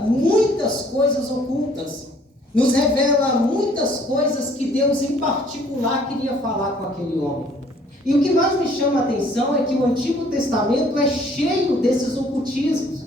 muitas coisas ocultas, nos revela muitas coisas que Deus em particular queria falar com aquele homem. E o que mais me chama a atenção é que o Antigo Testamento é cheio desses ocultismos,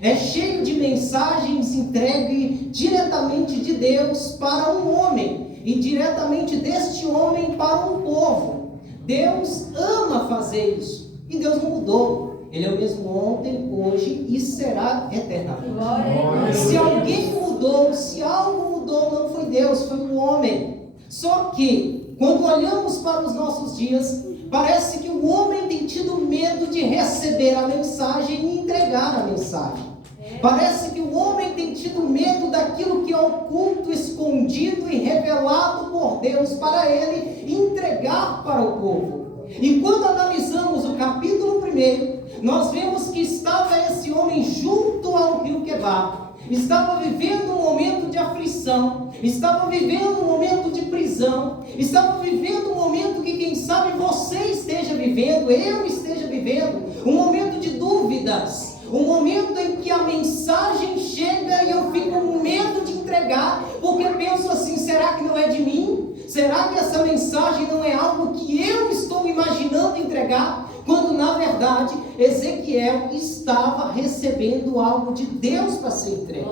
é cheio de mensagens entregues diretamente de Deus para um homem, e diretamente deste homem para um povo. Deus ama fazer isso, e Deus não mudou. Ele é o mesmo ontem, hoje e será eternamente. Se alguém mudou, se algo mudou, não foi Deus, foi o homem. Só que, quando olhamos para os nossos dias, parece que o homem tem tido medo de receber a mensagem e entregar a mensagem. Parece que o homem tem tido medo daquilo que é oculto, escondido e revelado por Deus para ele entregar para o povo. E quando analisamos o capítulo 1, nós vemos que estava esse homem junto ao rio Quebar, estava vivendo um momento de aflição, estava vivendo um momento de prisão, estava vivendo um momento que quem sabe você esteja vivendo, eu esteja vivendo, um momento de dúvidas, um momento em que a mensagem chega e eu fico com medo de entregar, porque penso assim, será que não é de mim? Será que essa mensagem não é algo que eu estou imaginando entregar? Quando na verdade Ezequiel estava recebendo algo de Deus para ser entregue.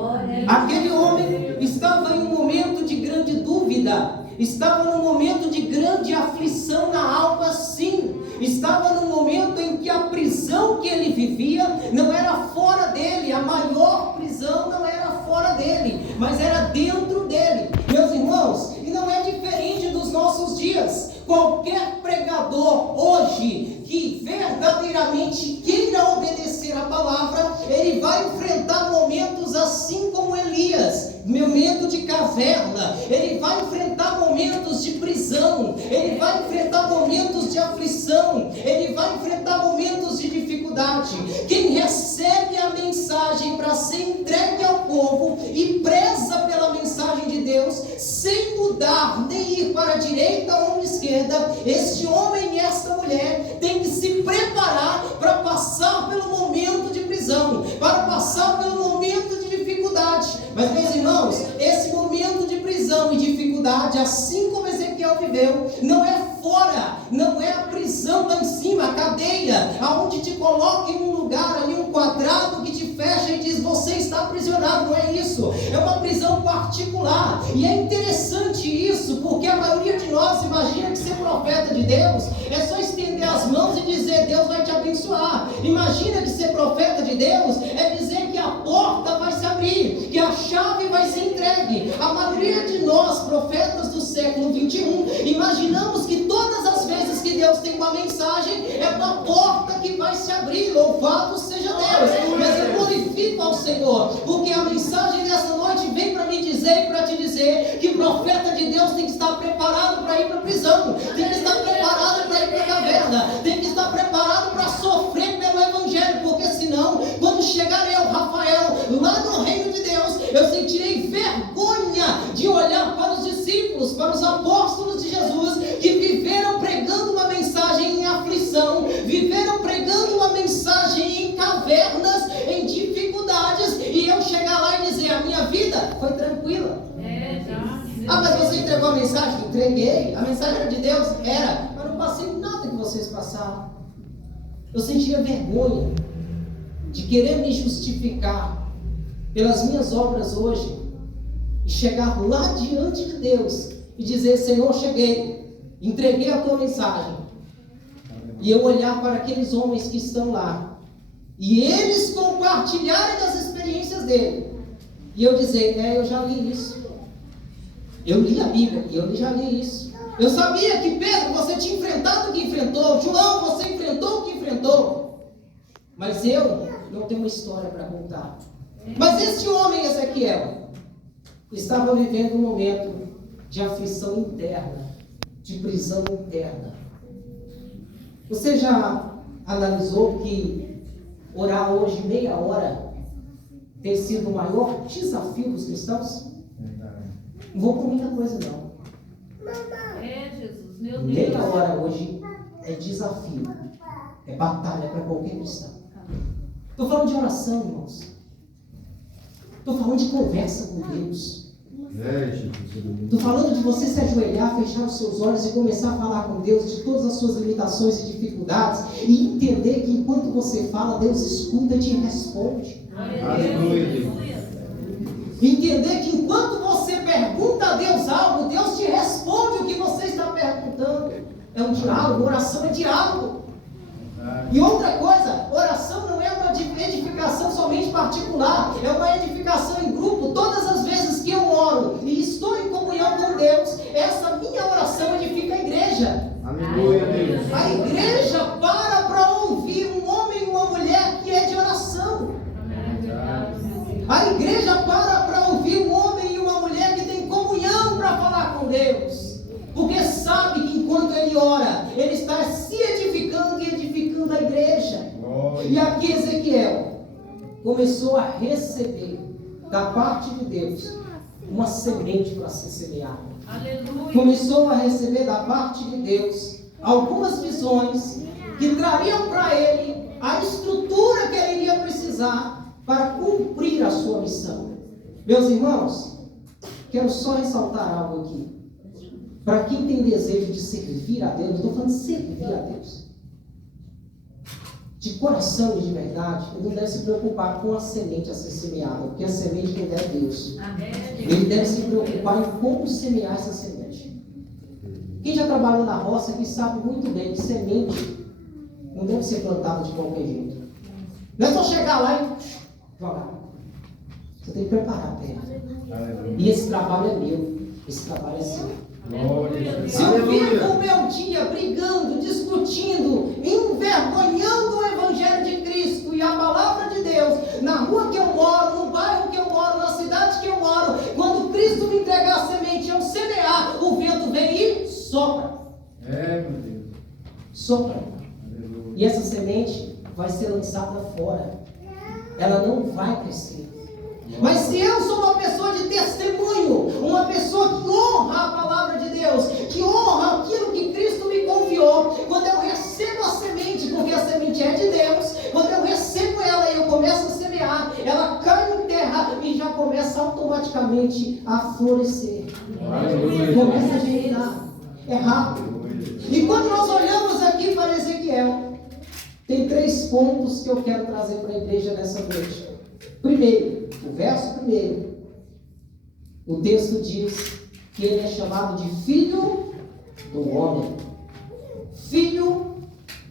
Aquele homem estava em um momento de grande dúvida, estava num momento de grande aflição na alma, sim. Estava num momento em que a prisão que ele vivia não era fora dele, a maior prisão não era fora dele, mas era dentro dele. Meus irmãos, e não é diferente dos nossos dias. Qualquer pregador hoje que verdadeiramente queira obedecer a palavra, ele vai enfrentar momentos assim como Elias, momento de caverna, ele vai enfrentar momentos de prisão, ele vai enfrentar momentos de aflição, ele vai enfrentar momentos de dificuldade. Quem recebe a mensagem para ser entregue ao povo e preza pela mensagem de Deus, sem mudar, nem ir para a direita ou a esquerda, este homem e esta mulher tem que se preparar para passar pelo momento de prisão, para passar pelo momento de dificuldade. Mas, meus irmãos, esse momento de prisão e dificuldade, assim como Ezequiel viveu, não é fora, não é a prisão lá em cima, a cadeia, aonde te coloca em um lugar ali, um quadrado que te fecha e diz, você está aprisionado. Não é isso, é uma prisão particular. E é interessante isso, porque a maioria de nós imagina que ser profeta de Deus é só estender as mãos e dizer, Deus vai te abençoar. Imagina que ser profeta de Deus é dizer que a porta vai se abrir, que a chave vai ser entregue. A maioria de nós, profetas do século 21, imaginamos que todas as vezes que Deus tem uma mensagem, é uma porta que vai se abrir. Louvado seja Deus. Mas eu glorifico ao Senhor, porque a mensagem dessa noite vem para me dizer e para te dizer que o profeta de Deus tem que estar preparado para ir para a prisão, tem que estar preparado para ir para a caverna, tem que estar preparado para sofrer pelo Evangelho, porque senão, quando chegar eu, Rafael, lá no reino de Deus, eu sentirei vergonha de olhar para os discípulos, para os apóstolos de Jesus, que viveram pregando uma mensagem em aflição, viveram pregando uma mensagem em cavernas, em dificuldades, e eu chegar lá e dizer, a minha vida foi tranquila. Mas você entregou a mensagem? Entreguei. A mensagem era de Deus? Era. Mas não passei nada que vocês passaram. Eu sentiria vergonha de querer me justificar pelas minhas obras hoje e chegar lá diante de Deus e dizer, Senhor, cheguei, entreguei a tua mensagem, e eu olhar para aqueles homens que estão lá e eles compartilharem das experiências dele e eu dizer, eu já li isso, eu li a Bíblia e eu já li isso, eu sabia que Pedro, você tinha enfrentado o que enfrentou, João, você enfrentou o que enfrentou, mas eu não tenho uma história para contar. Mas este homem, Ezequiel, estava vivendo um momento de aflição interna, de prisão interna. Você já analisou que orar hoje meia hora tem sido o maior desafio dos cristãos? Não vou por muita coisa não. Jesus, meu Deus. Meia hora hoje é desafio, é batalha para qualquer cristão. Estou falando de oração, irmãos. Estou falando de conversa com Deus. Estou falando de você se ajoelhar, fechar os seus olhos e começar a falar com Deus de todas as suas limitações e dificuldades e entender que enquanto você fala, Deus escuta e te responde. Entender que enquanto você pergunta a Deus algo, Deus te responde o que você está perguntando. É um diálogo, oração é diálogo. E outra coisa, oração não é uma edificação somente particular, é uma edificação em grupo. Todas as vezes que eu oro e estou em comunhão com Deus, essa minha oração edifica a igreja. A igreja para ouvir um homem e uma mulher que é de oração. A igreja para ouvir um homem e uma mulher que tem comunhão para falar com Deus. Porque sabe que enquanto ele ora, ele está se edificando e edificando a igreja. E aqui Ezequiel começou a receber da parte de Deus uma semente para ser semeada. Começou a receber da parte de Deus algumas visões que trariam para ele a estrutura que ele iria precisar para cumprir a sua missão. Meus irmãos, quero só ressaltar algo aqui. Para quem tem desejo de servir a Deus, eu estou falando de servir a Deus, de coração e de verdade, ele não deve se preocupar com a semente a ser semeada, porque a semente quem der é Deus. Ele deve se preocupar em como semear essa semente. Quem já trabalhou na roça aqui sabe muito bem que semente não deve ser plantada de qualquer jeito. Não é só chegar lá e jogar. Você tem que preparar a terra. E esse trabalho é meu, esse trabalho é seu. Se eu vivo o meu dia brigando, discutindo, envergonhando o Evangelho de Cristo e a Palavra de Deus, na rua que eu moro, no bairro que eu moro, na cidade que eu moro, quando Cristo me entregar a semente, eu semear, o vento vem e sopra. Meu Deus. Sopra. E essa semente vai ser lançada fora. Ela não vai crescer. Mas se eu sou uma pessoa de testemunho, uma pessoa que honra a palavra de Deus, que honra aquilo que Cristo me confiou, quando eu recebo a semente, porque a semente é de Deus, quando eu recebo ela e eu começo a semear, ela cai em terra e já começa automaticamente a florescer. Começa a germinar. É rápido. E quando nós olhamos aqui para Ezequiel, tem 3 pontos que eu quero trazer para a igreja nessa noite. Primeiro, o verso primeiro, o texto diz que ele é chamado de filho do homem. Filho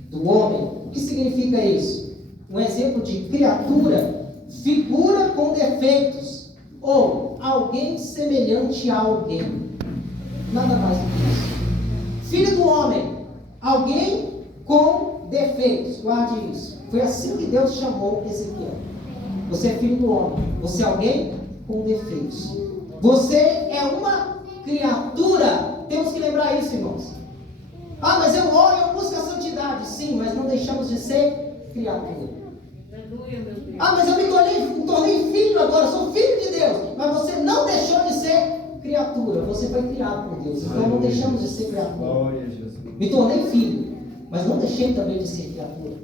do homem. O que significa isso? Um exemplo de criatura, figura com defeitos, ou alguém semelhante a alguém. Nada mais do que isso. Filho do homem, alguém com defeitos. Guarde isso. Foi assim que Deus chamou Ezequiel. Você é filho do homem. Você é alguém com defeitos. Você é uma criatura. Temos que lembrar isso, irmãos. Ah, mas eu oro e eu busco a santidade. Sim, mas não deixamos de ser criatura. Ah, mas eu me tornei filho agora. Sou filho de Deus. Mas você não deixou de ser criatura. Você foi criado por Deus. Então não deixamos de ser criatura. Me tornei filho, mas não deixei também de ser criatura.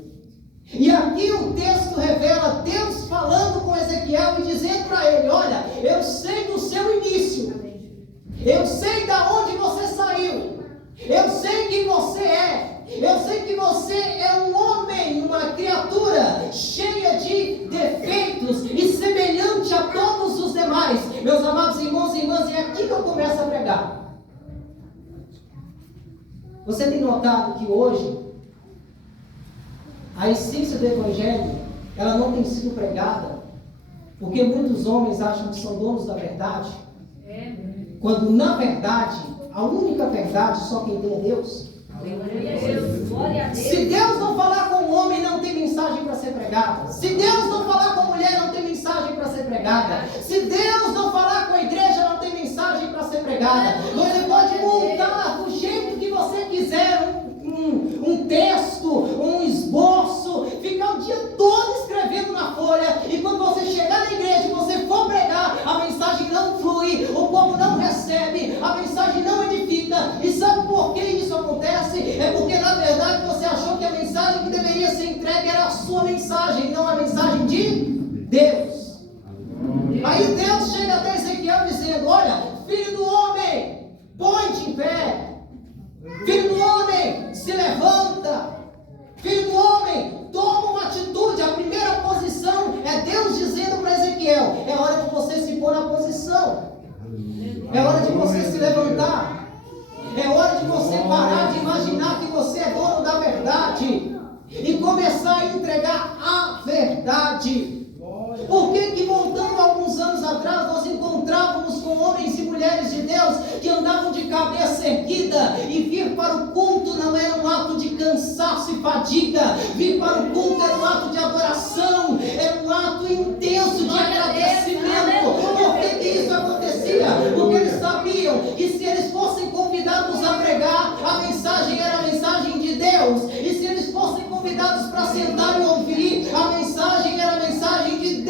E aqui o texto revela Deus falando com Ezequiel e dizendo para ele: olha, eu sei do seu início, eu sei da onde você saiu, eu sei quem você é, eu sei que você é um homem, uma criatura cheia de defeitos e semelhante a todos os demais. Meus amados irmãos e irmãs, é aqui que eu começo a pregar. Você tem notado que hoje a essência do Evangelho, ela não tem sido pregada, porque muitos homens acham que são donos da verdade, quando na verdade, a única verdade só quem tem é Deus. Se Deus não falar com o homem, não tem mensagem para ser pregada. Se Deus não falar com a mulher, não tem mensagem para ser pregada. Se Deus não falar com a igreja, não tem mensagem para ser pregada. Você pode montar do jeito que você quiser um texto, um esboço, ficar o dia todo escrevendo na folha, e quando você chegar na igreja e você for pregar, a mensagem não flui, o povo não recebe, a mensagem não edifica. E sabe por que isso acontece? É porque na verdade você achou que a mensagem que deveria ser entregue era a sua mensagem, não a mensagem de Deus. Aí pôr na posição. É hora de você se levantar. É hora de você parar de imaginar que você é dono da verdade e começar a entregar a verdade. Por que voltando alguns anos atrás, nós encontrávamos com homens e mulheres de Deus que andavam de cabeça erguida, e vir para o culto não era um ato de cansaço e fadiga, vir para o culto era um ato de adoração, era um ato intenso de agradecimento. Por que isso acontecia? Porque eles sabiam que se eles fossem convidados a pregar, a mensagem era a mensagem de Deus, e se eles fossem convidados para sentar e ouvir, a mensagem era a mensagem de Deus.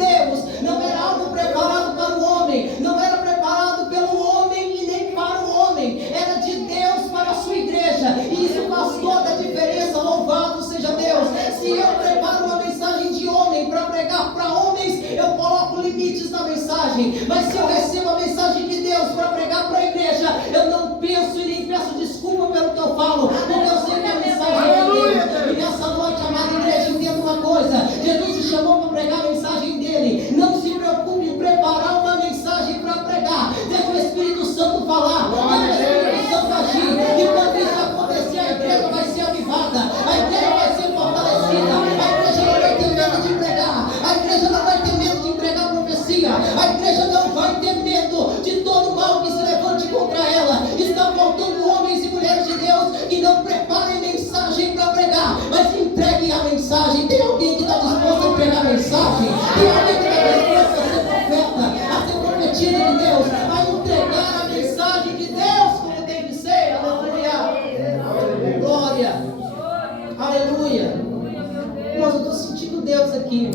Não era algo preparado para o homem, não era preparado pelo homem e nem para o homem, era de Deus para a sua igreja, e isso faz toda a diferença. Louvado seja Deus. Se eu preparo uma mensagem de homem para pregar para homens, eu coloco limites na mensagem, mas se eu recebo a mensagem de Deus para pregar para a igreja, eu não penso e nem peço desculpa pelo que eu falo, porque eu sei que a mensagem é de Deus. E nessa noite, amada igreja, entenda uma coisa: Jesus te chamou para pregar a mensagem dele. Não se preocupe em preparar uma mensagem para pregar, deixa o Espírito Santo falar, deixa o Espírito Santo agir, e quando isso acontecer, a igreja vai ser avivada, a igreja vai ser fortalecida, a igreja não vai ter medo de pregar, a igreja não vai ter medo de entregar profecia, a igreja não vai ter medo de todo mal que se levante contra ela. Está faltando homens e mulheres de Deus que não preparem mensagem para pregar, mas entreguem a mensagem. Tem alguém que está disposto a entregar a mensagem? Tem alguém que está disposto a ser profeta, a ser profetisa de Deus, a entregar a mensagem de Deus como tem que ser? Aleluia! Glória! Aleluia! Mas eu estou sentindo Deus aqui.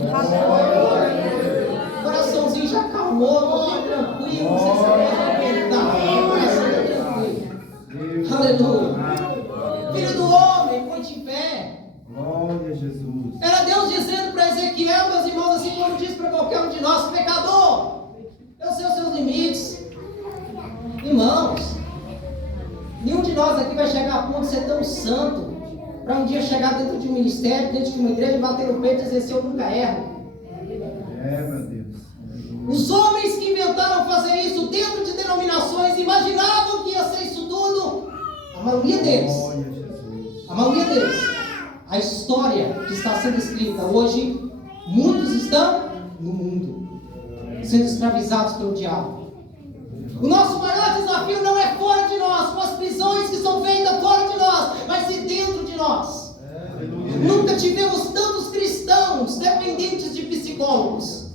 O coraçãozinho já acalmou, estou bem tranquilo. Não sei se eu posso aguentar. O coração está tranquilo. Aleluia! Filho do homem, põe-te em pé. Glória a Jesus. Era Deus dizendo para Ezequiel, meus irmãos, assim como diz para qualquer um de nós: pecador, eu sei os seus limites. Irmãos, nenhum de nós aqui vai chegar a ponto de ser tão santo para um dia chegar dentro de um ministério, dentro de uma igreja, bater no peito e dizer assim: eu nunca erro. Meu Deus. Os homens que inventaram fazer isso dentro de denominações imaginavam que ia ser isso tudo. A maioria deles, Glória a Jesus. a maioria deles, a história que está sendo escrita hoje, muitos estão no mundo, sendo escravizados pelo diabo. O nosso maior desafio não é fora de nós, com as prisões que são feitas fora de nós, mas sim dentro de nós. Nunca tivemos tantos cristãos dependentes de psicólogos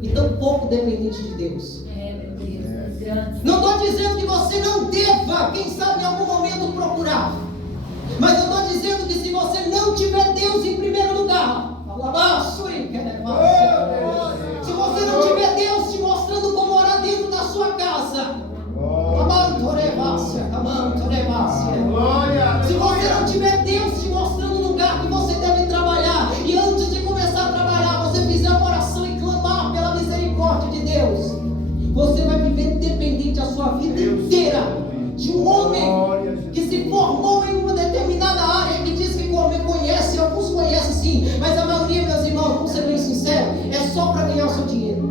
e tão pouco dependentes de Deus. Não estou dizendo que você não deva, quem sabe em algum momento, procurar, mas eu estou dizendo que se você não tiver Deus em primeiro lugar, se você não tiver Deus te mostrando como orar dentro da sua casa, se você não tiver Deus te mostrando o lugar que você deve trabalhar, e antes de começar a trabalhar, você fizer uma oração e clamar pela misericórdia de Deus, você vai viver dependente a sua vida inteira de um homem que se formou em uma determinada área, que diz que conhece, alguns conhecem sim, mas a maioria, meus irmãos, vamos ser bem sinceros, é só para ganhar o seu dinheiro.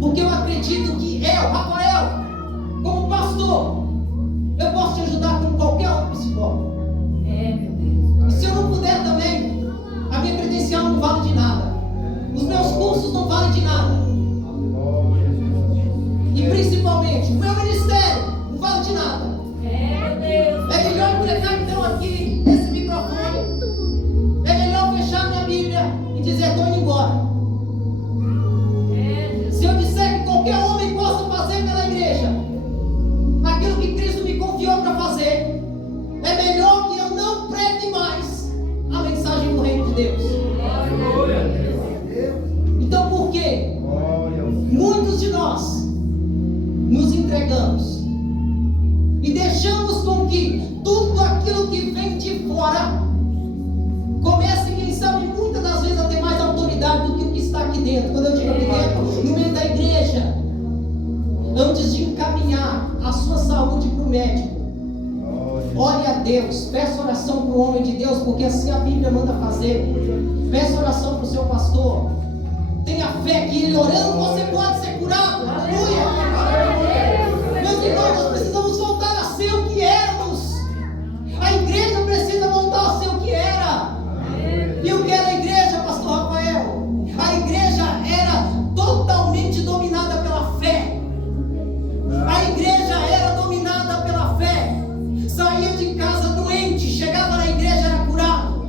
Porque eu acredito que eu, Rafael, como pastor, eu posso te ajudar com qualquer outro psicólogo. E se eu não puder também, a minha credencial não vale de nada, os meus cursos não valem de nada, e principalmente o meu ministério não vale de nada. É melhor entregar então aqui esse microfone, é melhor fechar minha Bíblia e dizer: estou indo embora. Se eu disser que qualquer homem possa fazer pela igreja aquilo que Cristo me confiou para fazer, é melhor que eu não pregue mais a mensagem do reino de Deus. Então por quê? Muitos de nós nos entregamos e deixamos com que tudo aquilo que vem de fora comece, quem sabe, muitas das vezes a ter mais autoridade do que o que está aqui dentro. Quando eu digo aqui dentro, no meio da igreja, antes de encaminhar a sua saúde para o médico, ore a Deus, peça oração para o homem de Deus, porque assim a Bíblia manda fazer. Peça oração para o seu pastor. Tenha fé que Ele orando, você pode ser curado. Aleluia! Meus irmãos, nós precisamos voltar a ser o que éramos. A igreja precisa voltar a ser o que era. E o que era a igreja, pastor Rafael? A igreja era totalmente dominada pela fé. A igreja era dominada pela fé. Saía de casa doente, chegava na igreja, era curado.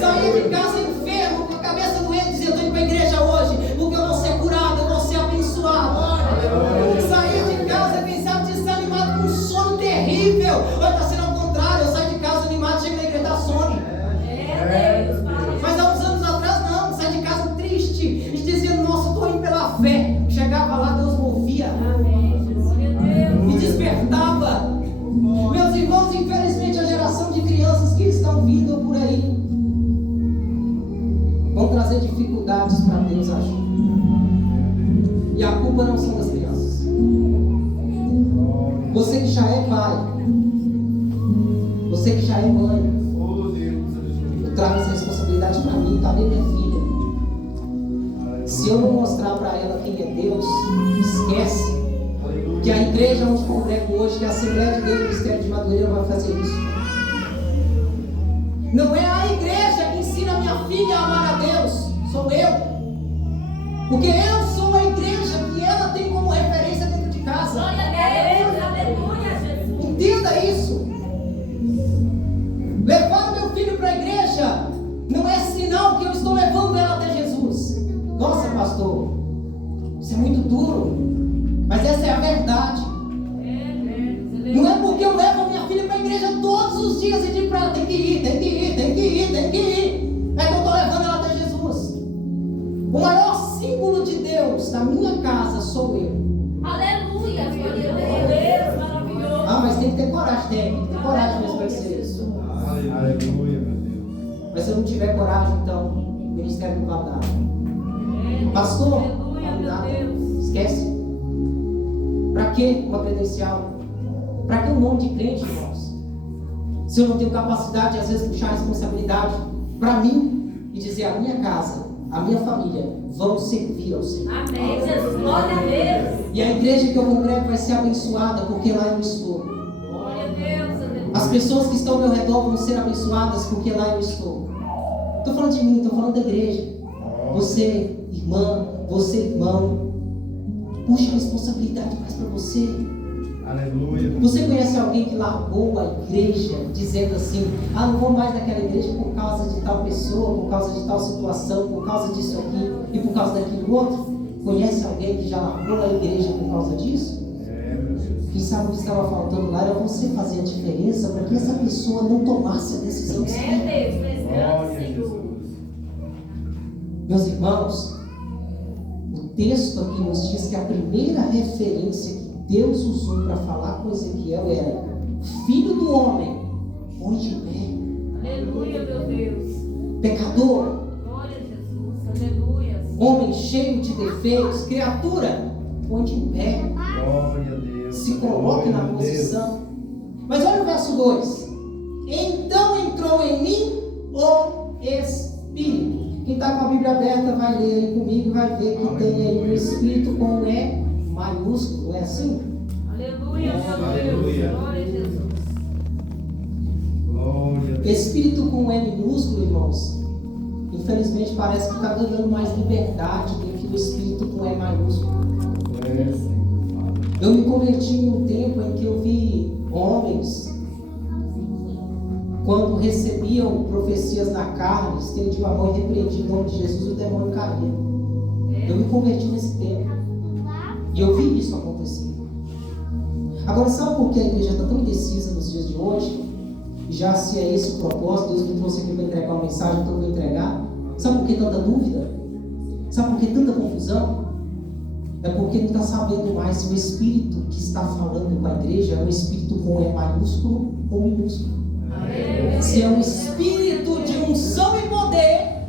Saía de casa enfermo, com a cabeça doente, dizia: estou indo para a igreja hoje, porque eu vou ser curado, eu vou ser abençoado. Saía de casa, quem sabe, desanimado, com um sono terrível. Hoje está sendo ao contrário, eu saio de casa animado, chego na igreja, dá sono. Mas há uns anos atrás não, sai de casa triste, e dizia: nossa, estou indo pela fé. Chegava lá, Deus movia, me despertava. Meus irmãos, infelizmente a geração de crianças que estão vindo por aí vão trazer dificuldades para Deus agir. E a culpa não são das crianças. Você que já é pai, você que já é mãe, eu trago essa responsabilidade para mim, tá bem, minha filha? Se eu não mostrar para ela quem é Deus, esquece que a igreja onde congrego hoje, que a Assembleia de Deus do Ministério de Madureira vai fazer isso. Não é a igreja que ensina minha filha a amar a Deus, sou eu. Porque eu sou a igreja que ela tem como referência dentro de casa. Glória a Deus, aleluia, Jesus. Entenda isso. Levar meu filho para a igreja não é sinal que eu estou levando ela até Jesus. Nossa, pastor, isso é muito duro. Mas essa é a verdade. Não é porque eu levo a minha filha para a igreja todos os dias e digo para ela: tem que ir, tem que ir, tem que ir, tem que ir. É que eu estou levando ela até Jesus. O maior símbolo de Deus na minha casa sou eu. Aleluia, glória a Deus, maravilhoso. Ah, mas tem que ter coragem, tem que ter coragem mesmo para ser isso. Aleluia, meu Deus. Mas se eu não tiver coragem, então o ministério não vai dar. Pastor, Aleluia, não dá. meu Deus. Esquece. Para que uma credencial? Para que um nome de crente, irmãos? Se eu não tenho capacidade, às vezes, puxar a responsabilidade para mim e dizer: a minha casa, a minha família vão servir ao Senhor. Amém, Jesus, glória a Deus. E a igreja que eu congrego vai ser abençoada, porque lá eu estou. Glória a Deus, aleluia. As pessoas que estão ao meu redor vão ser abençoadas, porque lá eu estou. Estou falando de mim, estou falando da igreja. Você, irmã, você, irmão, puxa a responsabilidade mais para você. Aleluia. Você conhece alguém que largou a igreja dizendo assim: ah, não vou mais naquela igreja por causa de tal pessoa, por causa de tal situação, por causa disso aqui e por causa daquilo outro? Conhece alguém que já largou a igreja por causa disso? Meu Deus. Quem sabe o que estava faltando lá era você fazer a diferença para que essa pessoa não tomasse a decisão certa. É Deus, presente, Glória a Senhor. Jesus. Meus irmãos, o texto aqui nos diz que a primeira referência que Deus usou para falar com Ezequiel era: filho do homem, põe de pé. Aleluia, meu Deus. Pecador, Glória a Jesus, aleluia. homem cheio de defeitos, criatura, põe de pé. Glória a Deus. Se coloque na Glória a Deus. posição. Mas olha o verso 2: então entrou em mim o Espírito. Quem está com a Bíblia aberta vai ler aí comigo, vai ver que tem aí o Espírito com E maiúsculo, é assim? Aleluia, meu Aleluia. Deus. Glória a Jesus. Glória a Deus. Espírito com E minúsculo, irmãos, infelizmente parece que está ganhando mais liberdade do que o Espírito com E maiúsculo. É, Senhor. Eu me converti em um tempo em que eu vi homens, quando recebiam profecias na carne, estendiam a mão e repreendiam em nome de Jesus e o demônio caía. Eu me converti nesse tempo. E eu vi isso acontecer. Agora, sabe por que a igreja está tão indecisa nos dias de hoje? Já se é esse o propósito, Deus me trouxe aqui para entregar uma mensagem, então eu vou entregar. Sabe por que tanta dúvida? Sabe por que tanta confusão? É porque não está sabendo mais se o Espírito que está falando com a igreja é um Espírito com E maiúsculo ou minúsculo. Se é um Espírito de unção e poder,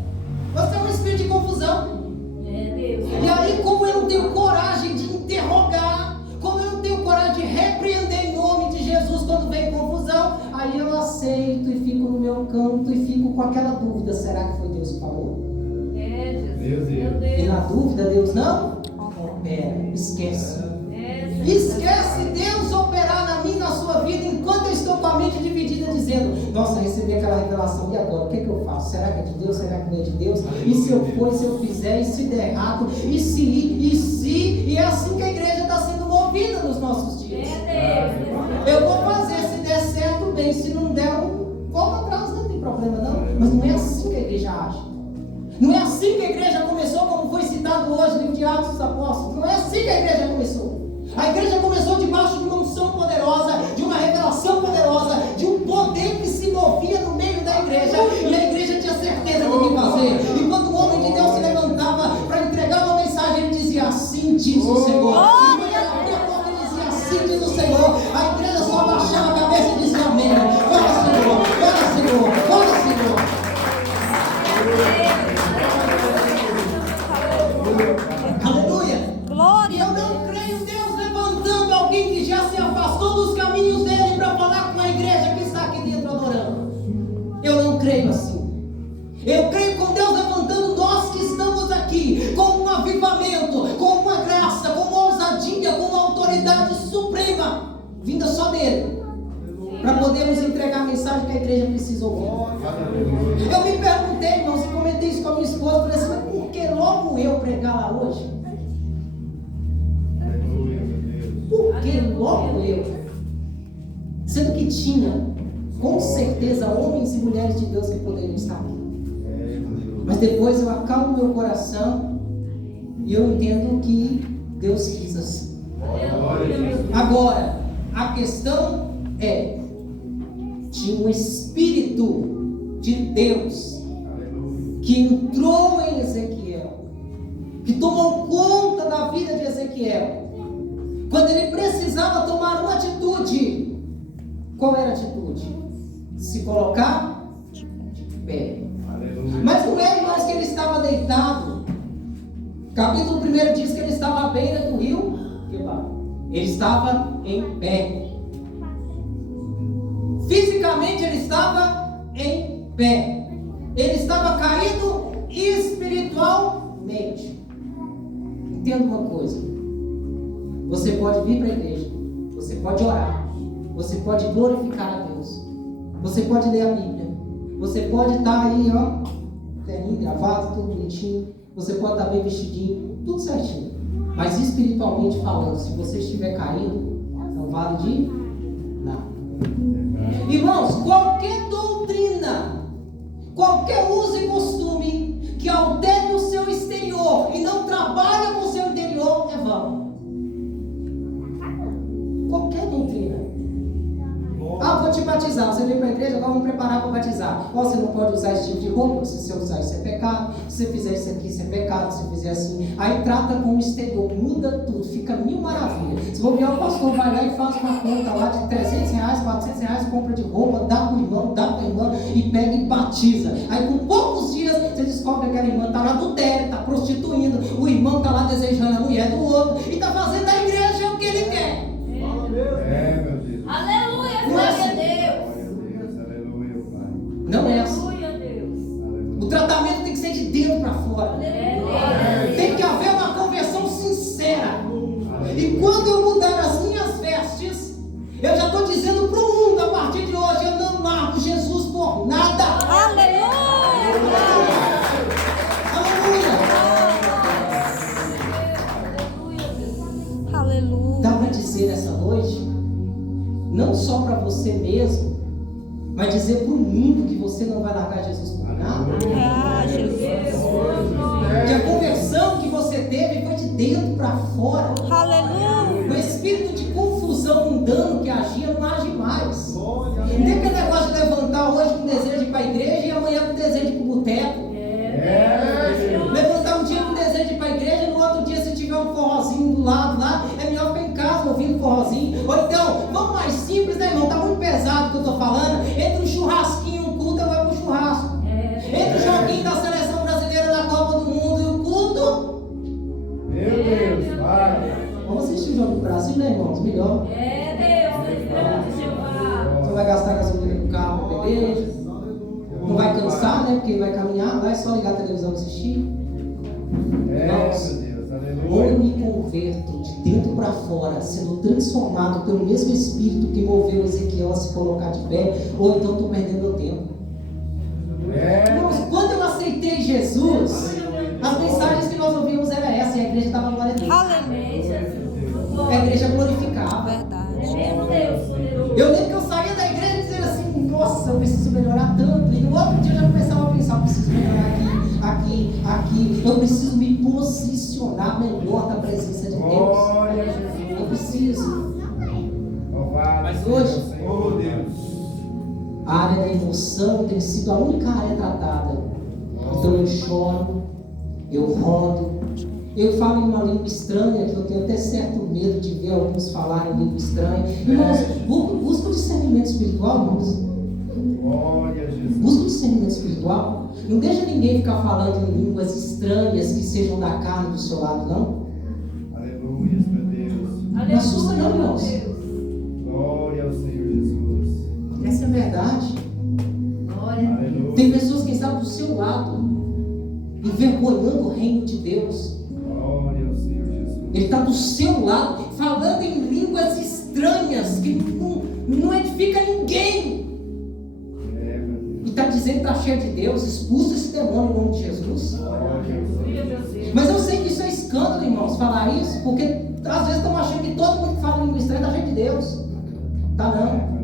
ou se é um Espírito de confusão. E aí, como eu não tenho coragem de interrogar, como eu não tenho coragem de repreender em nome de Jesus quando vem confusão, aí eu aceito e fico no meu canto e fico com aquela dúvida: será que foi Deus que falou? É, Jesus. Meu Deus. Meu E Deus. na dúvida, Deus não opera. Esquece. Esquece Deus operar na minha e na sua vida enquanto eu estou com a mente dividida dizendo, nossa, recebi aquela revelação, e agora? O que é que eu faço? Será que é de Deus? Será que não é de Deus? E se eu for, e se eu fizer, e se der errado? E é assim que a igreja está sendo movida nos nossos dias. Eu vou fazer, se der certo, bem, se não der, volta atrás, não tem problema não. Mas não é assim que a igreja age. Não é assim que a igreja começou, como foi citado hoje no livro de Atos dos Apóstolos. Não é assim que a igreja começou. A igreja começou debaixo de uma unção poderosa, de uma revelação poderosa, de um poder que se movia no meio da igreja, e a igreja tinha certeza do que fazer. E quando o homem de Deus se levantava para entregar uma mensagem, ele dizia, assim diz o Senhor. E quando ele abria a boca, ele dizia, assim diz o Senhor. A igreja só abaixava a cabeça e dizia, amém. Fala, Senhor, fala, Senhor, fala, Senhor. Aleluia. Glória. Eu não creio Deus levantando alguém que já se afastou dos caminhos dele para falar com a igreja que está aqui dentro adorando. Eu não creio assim. Eu creio com Deus levantando nós que estamos aqui com um avivamento, com uma graça, com uma ousadia, com uma autoridade suprema vinda só dele, para podermos entregar a mensagem que a igreja precisa ouvir. Eu me perguntei, irmãos, e comentei isso com a minha esposa, falei assim, mas por que logo eu pregar lá hoje? Por que logo eu? Sendo que tinha, com certeza, homens e mulheres de Deus que poderiam estar aqui. Mas depois eu acalmo meu coração e eu entendo que Deus quis assim. Agora, a questão é, tinha um Espírito de Deus que entrou em Ezequiel, que tomou conta da vida de Ezequiel, quando ele precisava tomar uma atitude. Qual era a atitude? Se colocar de pé. Mas não é, irmãos, que ele estava deitado. Capítulo 1 diz que ele estava à beira do rio. Ele estava em pé. Fisicamente ele estava em pé. Ele estava caído espiritualmente. Entenda uma coisa. Você pode vir para a igreja. Você pode orar. Você pode glorificar a Deus. Você pode ler a Bíblia. Você pode estar aí, ó, terninho, gravado, tudo bonitinho. Você pode estar bem vestidinho, tudo certinho. Mas espiritualmente falando, se você estiver caído, não vale de nada. Irmãos, qualquer doutrina, qualquer uso e costume que altere o seu exterior e não trabalha com o seu interior, é vão. Qualquer doutrina. Ah, vou te batizar. Você veio para a igreja, agora vamos preparar para batizar. Você não pode usar esse tipo de roupa. Se você usar isso é pecado. Se você fizer isso aqui, isso é pecado. Se você fizer assim, aí trata com o exterior, muda tudo, fica mil maravilhas. Se bobear, o pastor vai lá e faz uma conta lá de R$300, R$400, compra de roupa, dá para o irmão, dá para a irmã e pega e batiza. Aí com poucos dias você descobre que aquela irmã está na adultério, está prostituindo, o irmão está lá desejando a mulher do outro e está fazendo da igreja o que ele quer. É, meu Deus. Aleluia, Não é glória a assim. Deus. Aleluia, Pai. Não é assim. Aleluia, Deus. O tratamento tem que ser de dentro para fora. Tem que haver uma conversão sincera. E quando eu mudar as minhas vestes, eu já estou dizendo para o mundo a partir de hoje, eu não marco Jesus por nada. Aleluia. Aleluia. Aleluia. Dá para dizer nessa noite, não só para você mesmo, mas dizer para o mundo que você não vai largar Jesus por nada. Ah, Jesus. Que a conversão que você teve foi de dentro para fora. Aleluia. O espírito de confusão mundano que agia não age mais. Nem aquele negócio de levantar hoje com desejo de ir para a igreja e amanhã com desejo de ir para o boteco. Levantar um dia com desejo de ir para a igreja e no outro dia, se tiver um forrozinho do lado lá, é melhor ficar em casa ouvindo forrozinho. Ou então, vamos mais simples, né, irmão? Tá muito pesado o que eu estou falando. Entre um churrasquinho e um culto, eu vou para o churrasco. Entre o joguinho da seleção brasileira da Copa do Mundo e o culto. Meu Deus, Pai. Vamos assistir o jogo do Brasil, né, irmãos? Melhor. Você vai gastar gasolina no carro para a igreja. Não vai cansar, né? Porque vai caminhlar, vai só ligar a televisão e assistir. Não, converto de dentro para fora, sendo transformado pelo mesmo Espírito que moveu Ezequiel a se colocar de pé, ou então estou perdendo meu tempo. Irmãos, quando eu aceitei Jesus, as mensagens que nós ouvíamos era essa, e a igreja dava glória a Deus. Aleluia. A igreja glorificava. Verdade. Eu lembro que eu saía da igreja dizendo assim, nossa, eu preciso melhorar tanto. E no outro dia eu já começava a pensar, eu preciso melhorar aqui. Eu preciso me posicionar melhor na presença de Deus. Eu preciso. Mas hoje, a área da emoção tem sido a única área tratada. Então eu choro, eu rodo, eu falo em uma língua estranha, que eu tenho até certo medo de ver alguns falarem em língua estranha. Irmãos, busca o discernimento espiritual, irmãos. Busca o discernimento espiritual. Não deixa ninguém ficar falando em línguas estranhas que sejam da carne do seu lado, não. Aleluia, meu Deus. Não assusta não, irmãos. Glória ao Senhor Jesus. Essa é a verdade. Aleluia. Tem pessoas que estão do seu lado, envergonhando o reino de Deus. Glória ao Senhor Jesus. Ele está do seu lado, falando em línguas estranhas, que não edifica ninguém. E está dizendo que está cheio de Deus. Expulsa esse demônio em nome de Jesus. Mas eu sei que isso é escândalo, irmãos, falar isso, porque às vezes estão achando que todo mundo que fala língua estranha está cheio de Deus. Tá não.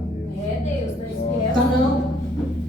Tá não.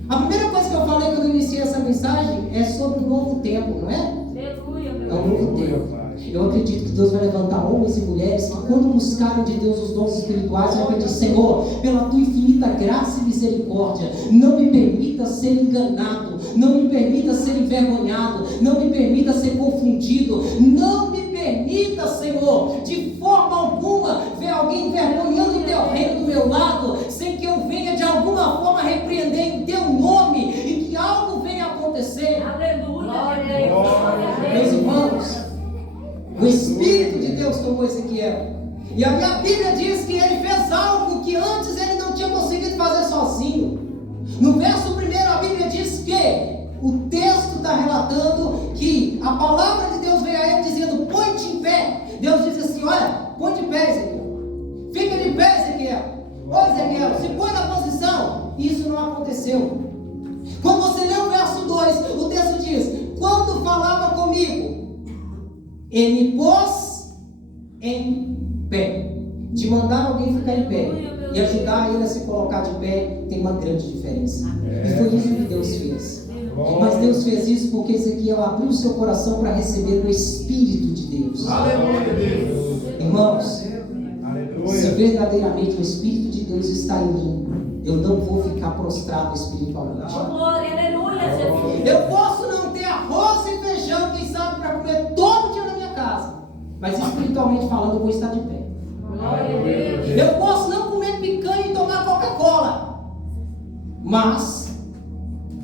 A primeira coisa que eu falei quando eu iniciei essa mensagem é sobre o novo tempo, não é? É um novo tempo. Eu acredito que Deus vai levantar homens e mulheres que, quando buscarem de Deus os dons espirituais, vão pedir: Senhor, pela tua infinita graça e misericórdia, não me permita ser enganado, não me permita ser envergonhado, não me permita ser confundido, não me permita, Senhor, de forma alguma ver alguém envergonhando o teu reino do meu lado, sem que eu venha de alguma forma repreender em teu nome e que algo venha acontecer. Meus irmãos, o Espírito de Deus tomou Ezequiel. E a minha Bíblia diz que ele fez algo que antes ele não tinha conseguido fazer sozinho. No verso 1, a Bíblia diz que o texto está relatando que a palavra de Deus veio a ele dizendo: põe-te em pé. Deus disse assim: olha, põe de pé, Ezequiel. Fica de pé, Ezequiel. Ô Ezequiel, se põe na posição. Isso não aconteceu. Quando você lê o verso 2, o texto diz: quando falava comigo, ele me pôs em pé. De mandar alguém ficar em pé e ajudar ele a se colocar de pé, tem uma grande diferença. E foi isso que Deus fez. Mas Deus fez isso porque Ezequiel abriu seu coração para receber o Espírito de Deus. Aleluia. Irmãos, Aleluia. se verdadeiramente o Espírito de Deus está em mim, eu não vou ficar prostrado espiritualmente. Eu posso não ter arroz e feijão, quem sabe, para comer todo dia na minha casa, mas espiritualmente falando, eu vou estar de pé. Eu posso não comer picanha e tomar Coca-Cola, mas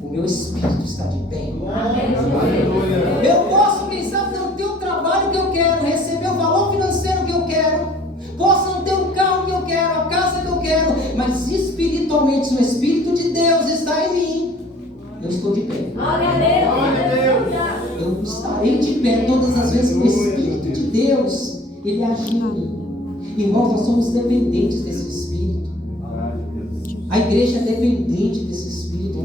o meu espírito está de pé. Eu posso, quem sabe, não ter o trabalho que eu quero, receber o valor financeiro que eu quero, posso não ter o carro que eu quero, a casa que eu quero, mas espiritualmente, se o Espírito de Deus está em mim, eu estou de pé. Eu estarei de pé todas as vezes que o Espírito de Deus ele agir em mim. Irmãos, nós somos dependentes desse Espírito. A igreja é dependente desse Espírito.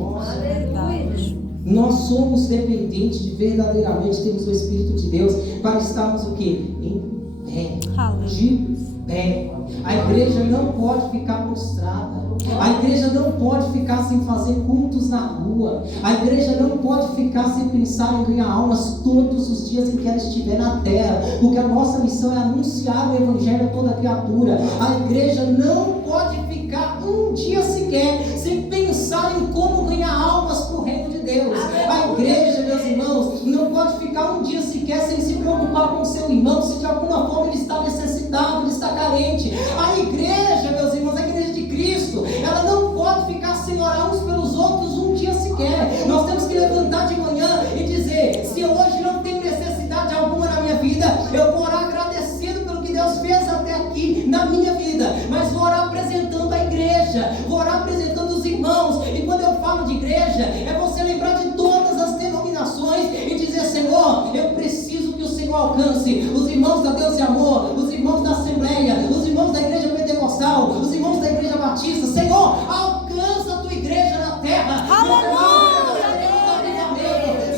Nós somos dependentes de verdadeiramente termos o Espírito de Deus para estarmos o quê? Em pé. De pé. A igreja não pode ficar prostrada. A igreja não pode ficar sem fazer cultos na rua. A igreja não pode ficar sem pensar em ganhar almas todos os dias em que ela estiver na terra, porque a nossa missão é anunciar o Evangelho a toda criatura. A igreja não pode ficar um dia sequer sem pensar em como ganhar almas para o reino de Deus. A igreja, meus irmãos, não pode ficar um dia sequer sem se preocupar com o seu irmão, se de alguma forma ele está necessitado, ele está carente. A igreja, meus irmãos, a igreja de Cristo, ela não pode ficar sem orar uns pelos outros um dia sequer. Nós temos que levantar de manhã e dizer: se hoje não tenho necessidade alguma na minha vida, eu vou orar agradecendo pelo que Deus fez até aqui na minha vida, mas vou orar apresentando a igreja, vou orar apresentando os irmãos. E quando eu falo de igreja, é você lembrar de todas as denominações e dizer: Senhor, eu preciso que o Senhor o alcance, os irmãos da Deus e Amor, os irmãos da Assembleia, os irmãos da Igreja Pentecostal, os irmãos da Igreja Batista. Senhor, alcança a tua igreja na terra.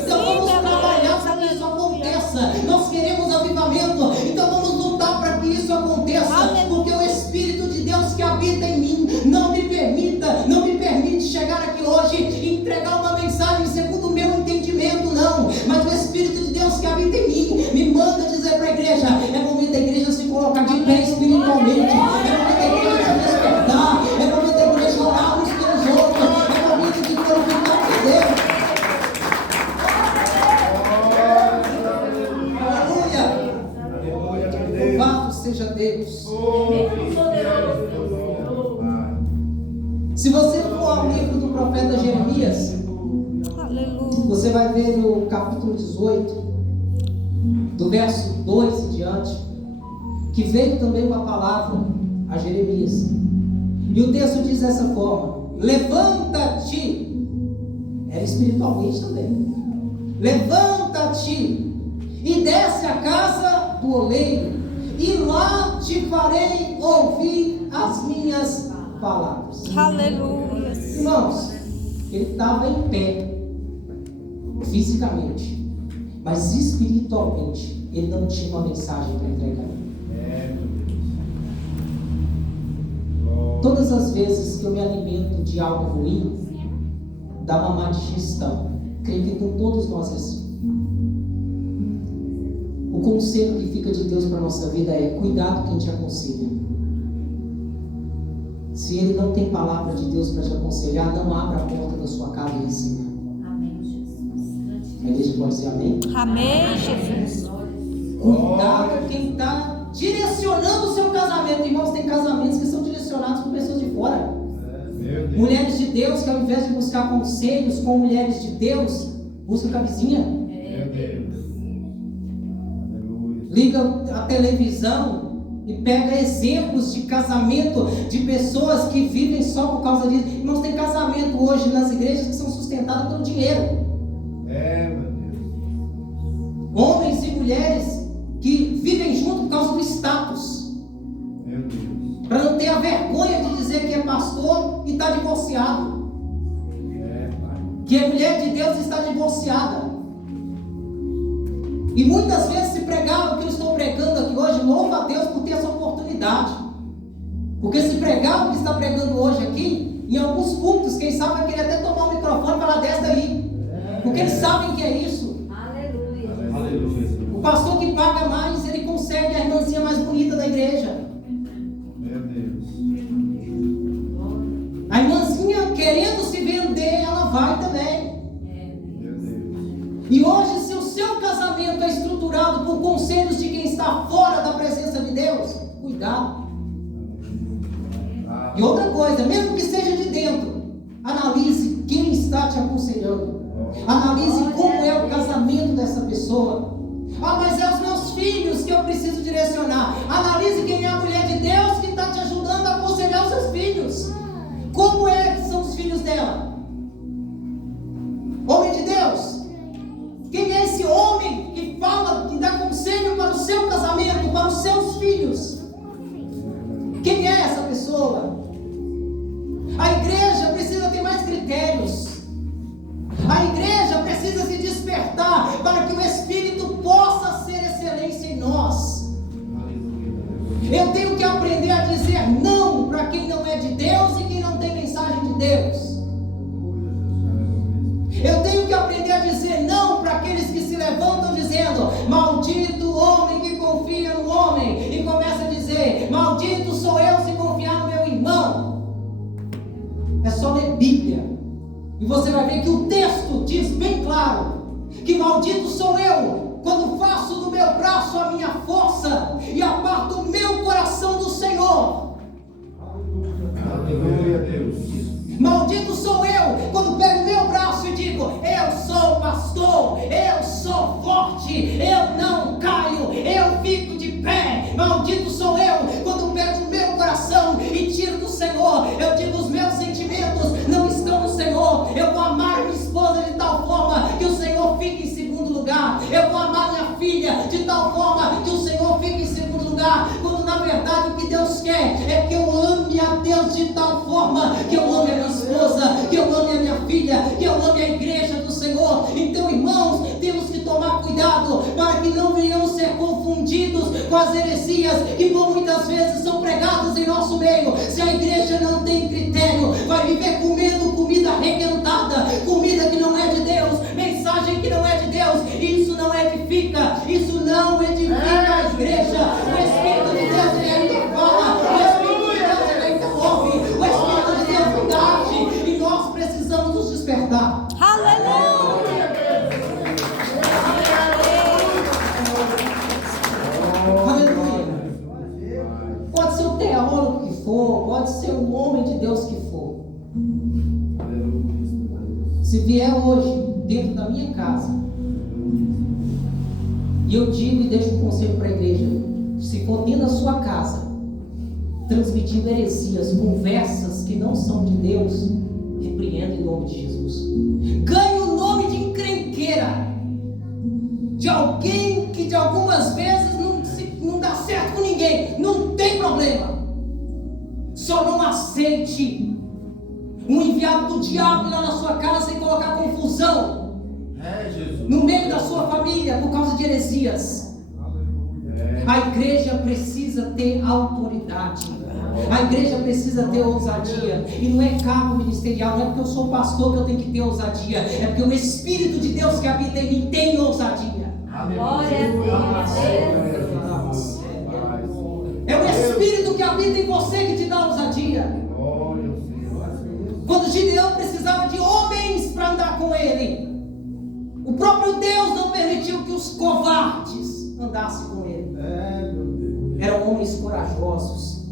Então vamos trabalhar para que isso aconteça. Nós queremos avivamento, então vamos lutar para que isso aconteça, porque o Espírito de Deus que habita em mim não me permite chegar aqui hoje e entregar uma mensagem segundo o meu entendimento, não. Mas o Espírito de Deus que habita em mim me manda dizer para a igreja: é momento da igreja se colocar de pé espiritualmente, é momento da igreja se despertar, é momento da igreja orar uns pelos outros, é momento de glorificar a Deus. Aleluia! Louvado seja Deus. Se você for ao livro do profeta Jeremias, você vai ver no capítulo 18, do verso 2 em diante, que veio também uma palavra a Jeremias. E o texto diz dessa forma: levanta-te, era espiritualmente também, levanta-te e desce à casa do oleiro, e lá te farei ouvir as minhas palavras. Aleluia. Irmãos, ele estava em pé fisicamente, mas espiritualmente ele não tinha uma mensagem para entregar. Todas as vezes que eu me alimento de algo ruim, dá uma má digestão. Creio que com todos nós é assim. O conselho que fica de Deus para a nossa vida é: cuidado quem te aconselha. Se ele não tem palavra de Deus para te aconselhar, não abra a porta da sua casa e receba. Amém, Jesus. A igreja pode dizer amém? Amém, Jesus. Cuidado quem está direcionando o seu casamento. Irmãos, tem casamentos que são direcionados por pessoas de fora. Mulheres de Deus que, ao invés de buscar conselhos com mulheres de Deus, buscam com a vizinha. Liga a televisão e pega exemplos de casamento de pessoas que vivem só por causa disso. Irmãos, tem casamento hoje nas igrejas que são sustentados pelo dinheiro. Meu Deus. Homens e mulheres que vivem junto por causa do status. Meu Deus. Para não ter a vergonha de dizer que é pastor e está divorciado. Pai. Que é mulher de Deus e está divorciada. E muitas vezes se pregava o que eu estou pregando aqui hoje, louva a Deus por ter essa oportunidade. Porque se pregar o que está pregando hoje aqui, em alguns cultos, quem sabe vai querer até tomar o microfone e falar: desce daí. Porque eles sabem que é isso. Aleluia. Aleluia. O pastor que paga mais, ele consegue a irmãzinha mais bonita da igreja. Meu Deus. A irmãzinha querendo se vender, ela vai também. Meu Deus. E hoje, se o seu casamento é estruturado por conselhos de quem está fora da presença de Deus, cuidado. E outra coisa, mesmo que seja de dentro, analise quem está te aconselhando. Analise como é o casamento dessa pessoa. Mas é os meus filhos que eu preciso direcionar. Analise quem é a mulher de Deus que está te ajudando a aconselhar os seus filhos. Como é que são os filhos dela? Homem de Deus, quem é esse homem que fala, que dá conselho para o seu casamento, para os seus filhos? Quem é essa pessoa? A igreja precisa ter mais critérios. A igreja precisa se despertar para que o Espírito possa ser excelência em nós. Eu tenho que aprender a dizer não para quem não é de Deus e quem não tem mensagem de Deus. Eu tenho que aprender a dizer não para aqueles que se levantam dizendo: maldito o homem que confia no homem, e começa a dizer: maldito sou eu se confiar no meu irmão. É só ler Bíblia e você vai ver que o texto diz bem claro que maldito sou eu quando faço do meu braço a minha força e aparto o meu coração do Senhor. Aleluia, Deus. Maldito sou eu quando pego meu braço e digo: eu sou pastor, eu sou forte, eu não caio, eu fico de pé. Maldito sou eu quando pego o meu coração e tiro do Senhor. Eu digo: os meus sentimentos não estão no Senhor. Eu vou amar minha esposa de tal forma que o Senhor fique em segundo lugar. Eu vou amar minha filha de tal casar, quando na verdade o que Deus quer é que eu ame a Deus de tal forma que eu ame a minha esposa, que eu ame a minha filha, que eu ame a igreja do Senhor. Então, irmãos, temos que tomar cuidado para que não venhamos ser confundidos com as heresias que por muitas vezes são pregadas em nosso meio. Se a igreja não tem critério, vai viver comendo comida requentada, comida que não é de Deus, mensagem que não é de Deus. Isso não edifica, isso não edifica a igreja. O Espírito de Deus, ele ainda fala, o Espírito de Deus, ele ainda ouve, o Espírito de Deus ainda age, e nós precisamos nos despertar. Aleluia. Aleluia. Pode ser o teólogo que for, pode ser o homem de Deus que for. Se vier hoje dentro da minha casa, e eu digo e deixo um conselho para a igreja: se for dentro da sua casa, transmitindo heresias, conversas que não são de Deus, repreenda em nome de Jesus. Ganhe o nome de encrenqueira, de alguém que de algumas vezes não dá certo com ninguém. Não tem problema, só não aceite um enviado do diabo lá na sua casa e colocar confusão no meio da sua família por causa de heresias. A igreja precisa ter autoridade, a igreja precisa ter ousadia, e não é cargo ministerial, não é porque eu sou pastor que eu tenho que ter ousadia, é porque o Espírito de Deus que habita em mim tem ousadia. Glória a Deus. É o Espírito que habita em você que te dá ousadia. Quando Gideão precisava de homens para andar com ele, o próprio Deus não permitiu que os covardes andassem com ele. Eram homens corajosos,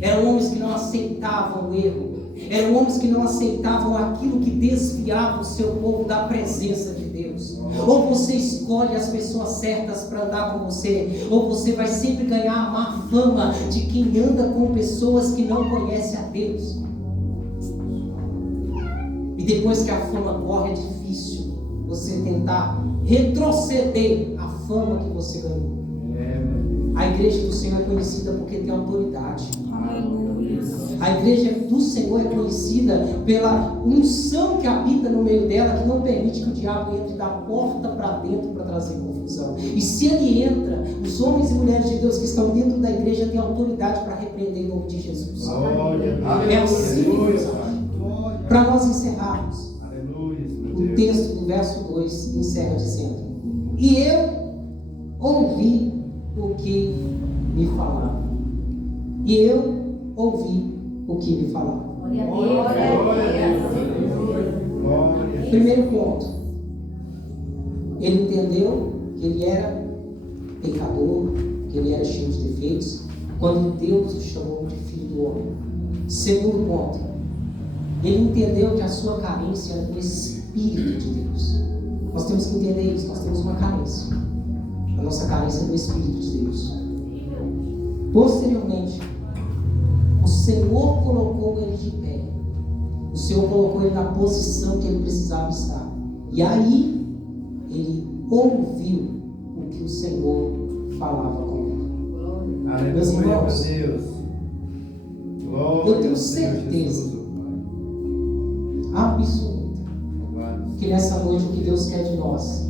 eram homens que não aceitavam o erro, eram homens que não aceitavam aquilo que desviava o seu povo da presença de Deus. Ou você escolhe as pessoas certas para andar com você, ou você vai sempre ganhar a má fama de quem anda com pessoas que não conhecem a Deus. E depois que a fama corre, é difícil você tentar retroceder a fama que você ganhou. A igreja do Senhor é conhecida porque tem autoridade. Aleluia. A igreja do Senhor é conhecida pela unção que habita no meio dela, que não permite que o diabo entre da porta para dentro para trazer confusão. E se ele entra, os homens e mulheres de Deus que estão dentro da igreja têm autoridade para repreender em nome de Jesus. É assim, para nós encerrarmos. O texto do verso 2 encerra dizendo: e eu ouvi o que me falava. E eu ouvi o que me falava. Primeiro ponto, ele entendeu que ele era pecador, que ele era cheio de defeitos, quando Deus o chamou de filho do homem. Segundo ponto, ele entendeu que a sua carência era do Espírito de Deus. Nós temos que entender isso, nós temos uma carência. A nossa carência é do Espírito de Deus. Posteriormente, o Senhor colocou ele de pé. O Senhor colocou ele na posição que ele precisava estar. E aí, ele ouviu o que o Senhor falava com ele. Meus irmãos, eu tenho certeza absoluta que nessa noite o que Deus quer de nós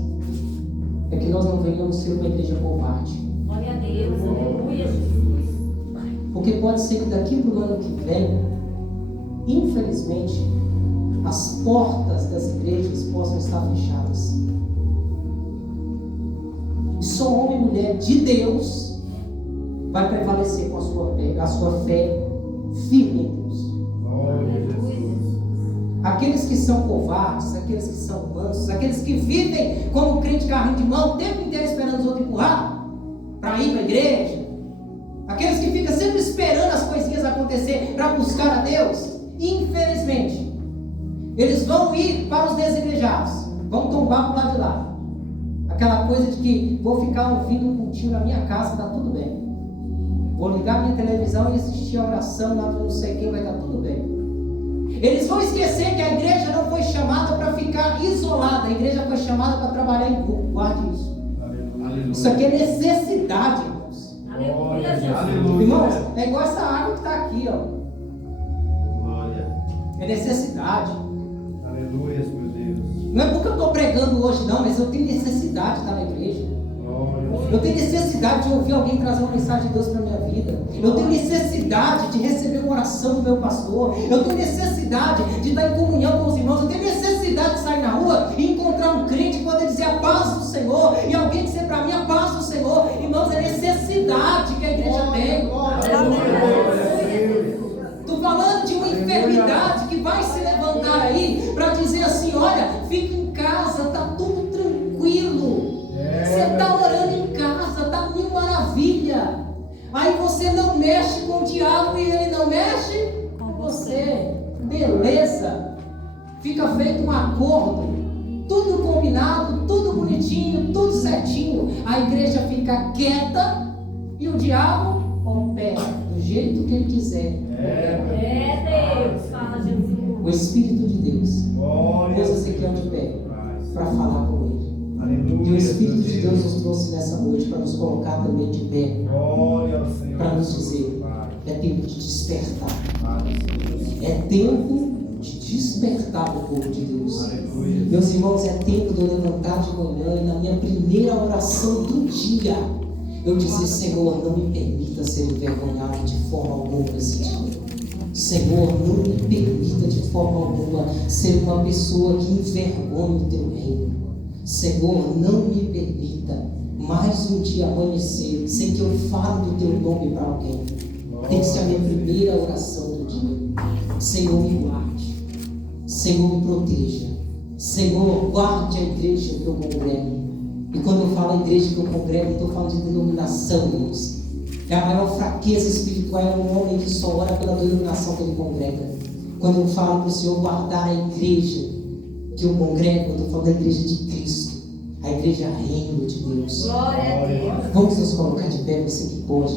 é que nós não venhamos ser uma igreja covarde. Glória a Deus, aleluia, Jesus. Porque pode ser que daqui para o ano que vem, infelizmente, as portas das igrejas possam estar fechadas. E só homem e mulher de Deus vai prevalecer com a sua fé firme em Deus. Aqueles que são covardes, aqueles que são mansos, aqueles que vivem como crente carrinho de mão, o tempo inteiro esperando os outros empurrar para ir para a igreja, aqueles que ficam sempre esperando as coisinhas acontecer para buscar a Deus, infelizmente, eles vão ir para os desigrejados, vão tombar para o lado de lá. Aquela coisa de que vou ficar ouvindo um cultinho na minha casa, está tudo bem. Vou ligar minha televisão e assistir a oração lá do não sei quem, vai estar tudo bem. Eles vão esquecer que a igreja não foi chamada para ficar isolada, a igreja foi chamada para trabalhar em grupo. Guarde isso. Isso aqui é necessidade, irmãos. Aleluia, Jesus. Aleluia. Irmãos, é igual essa água que está aqui, ó. Glória. É necessidade. Aleluia, meu Deus. Não é porque eu estou pregando hoje, não, mas eu tenho necessidade de estar na igreja. Glória. Eu tenho necessidade de ouvir alguém trazer uma mensagem de Deus para a minha vida. Eu tenho necessidade de receber uma oração do meu pastor. Eu tenho necessidade de estar em comunhão com os irmãos. Eu tenho necessidade de sair na rua e encontrar um crente e poder dizer a paz do Senhor. E alguém dizer para mim a paz do Senhor. Irmãos, é necessidade que a igreja tem. Estou falando de uma enfermidade que vai se levantar aí para dizer assim: olha, fica em casa, está tudo tranquilo. Você está orando em casa, está mil maravilha. Aí você não mexe com o diabo e ele não mexe com você. Beleza. Fica feito um acordo. Tudo combinado, tudo bonitinho, tudo certinho. A igreja fica quieta e o diabo opera do jeito que ele quiser. É Deus, fala Jesus. O Espírito de Deus Glória. pôs Ezequiel de pé para falar com ele. Aleluia. E o Espírito de Deus nos trouxe nessa noite para nos colocar também de pé, Glória ao Senhor. para nos dizer: Pai. é tempo de despertar. Pai, Senhor. É tempo de despertar o povo de Deus. Aleluia. Meus irmãos, é tempo de eu levantar de manhã e na minha primeira oração do dia eu dizer: Senhor, não me permita ser envergonhado de forma alguma nesse dia. Senhor, não me permita de forma alguma ser uma pessoa que envergonhe o teu reino. Senhor, não me permita mais um dia amanhecer sem que eu fale do teu nome para alguém. Tem que ser a minha primeira oração do dia. Senhor, me guarde. Senhor, me proteja. Senhor, guarde a igreja que eu congrego. E quando eu falo a igreja que eu congrego, eu estou falando de denominação, irmãos. É a maior fraqueza espiritual, é um homem que só ora pela denominação que ele congrega. Quando eu falo para o Senhor guardar a igreja que eu congrego, eu estou falando da igreja de Cristo, a igreja reino de Deus. Glória a Deus. Vamos nos colocar de pé, você que pode.